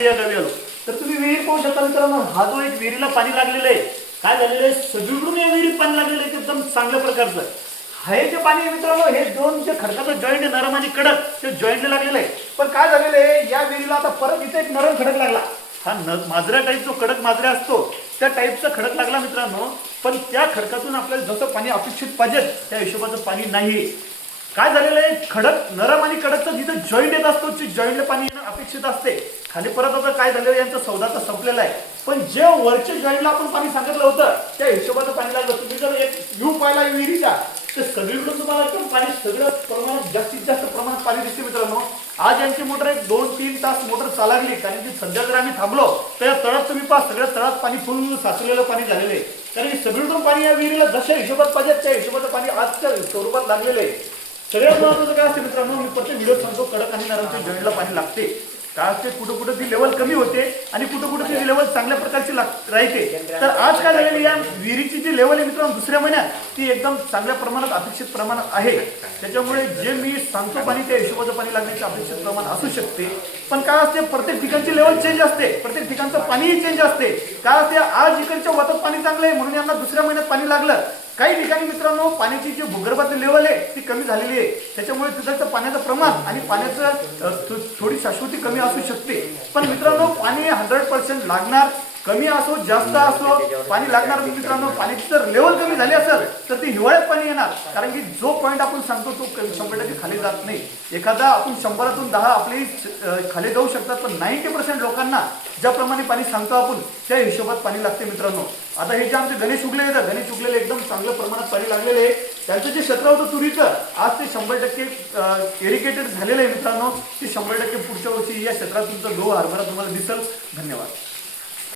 या गावी आलो तर तुम्ही विहीर पाहू शकता मित्रांनो। हा जो एक विहिरीला पाणी लागलेलं आहे, काय झालेलं आहे, सगळीकडून या विहिरीत पाणी लागलेलं आहे एकदम चांगल्या प्रकारचं। हे जे पाणी आहे मित्रांनो, हे दोन जे खडकाचं जॉईंट आहे नरम आणि कडक, ते जॉईंटला लागलेलं आहे। पण काय झालेलं आहे, या विहिरीला आता परत इथे एक नरम खडक लागला। हा माजऱ्या टाईप जो कडक माजऱ्या असतो त्या टाईपचा खडक लागला मित्रांनो। पण त्या खडकातून आपल्याला जसं पाणी अपेक्षित पाहिजे त्या हिशोबाचं पाणी नाही। काय झालेलं आहे, खडक नरम आणि कडकचं जिथे जॉईंट येत असतो ते जॉईंटला पाणी येणं अपेक्षित असते। खाली परत आता काय झालेलं यांचा सौदाचा संपलेला आहे। पण जे वरच्या जॉईंटला आपण पाणी सांगितलं होतं त्या हिशोबाचं पाणी लागलं। तुम्ही जर एक व्ह्यू पाहिला विहिरीचा तर सगळीकडून तुम्हाला एकदम पाणी सगळं प्रमाणात जास्तीत जास्त प्रमाणात पाणी दिसते मित्रांनो। आज यांची मोटर एक 2-3 तास मोटर चालवली, कारण की सध्या जर आम्ही थांबलो तर तळात तुम्ही पहा सगळ्या तळात पाणी फुल साचलेलं पाणी झालेलं आहे। कारण की सगळीकडून पाणी या विहिरीला जशा हिशोबात पाहिजे त्या हिशोबाचं पाणी आजच्या स्वरूपात लागलेलं आहे। सगळ्यात महत्त्वाचं काय असते मित्रांनो, मी प्रत्येक व्हिडिओ सांगतो, कडक आणि नरमच्या जॉईंटला पाणी लागते। काय असते, कुठं कुठं ती लेवल कमी होते आणि कुठं कुठं ती लेवल चांगल्या प्रकारची राहते। तर आज काय झालेली या विहिरीची जी लेवल आहे मित्रांनो दुसऱ्या महिन्यात ती एकदम चांगल्या प्रमाणात अपेक्षित प्रमाणात आहे। त्याच्यामुळे जे मी सांगतो पाणी त्या हिशोबाचं पाणी लागण्याचे अपेक्षित प्रमाण असू शकते। पण काय असते, प्रत्येक ठिकाणची लेवल चेंज असते, प्रत्येक ठिकाणचं पाणीही चेंज असते। काय असते, आज इकडच्या वतात पाणी चांगलं आहे म्हणून यांना दुसऱ्या महिन्यात पाणी लागलं। काही ठिकाणी मित्रांनो पाण्याची जी भूगर्भातील लेवल आहे ती कमी झालेली आहे, त्याच्यामुळे तिथलं पाण्याचं प्रमाण आणि पाण्याचं थोडी शाश्वती कमी असू शकते। पण मित्रांनो पाणी 100% लागणार, कमी असो जास्त असो पाणी लागणार मित्रांनो। पाण्याची जर लेवल कमी झाली असेल तर ती हिवाळ्यात पाणी येणार, कारण की जो पॉईंट आपण सांगतो तो 100% खाली जात नाही। एखादा आपण 100तून 10 आपली खाली जाऊ शकतात, पण 90% लोकांना ज्याप्रमाणे पाणी सांगतो आपण त्या हिशोबात पाणी लागते मित्रांनो। आता हे जे आमचे गणेश उगले आहेत, गणेश उगलेले एकदम चांगल्या प्रमाणात पाणी लागलेले आहे। त्यांचं जे क्षेत्र होतं तुरीचं आज ते 100% इरिगेटेड झालेलं आहे मित्रांनो। ते 100% पुढच्या वर्षी या क्षेत्रात तुमचा गहू हरभरा तुम्हाला दिसेल। धन्यवाद।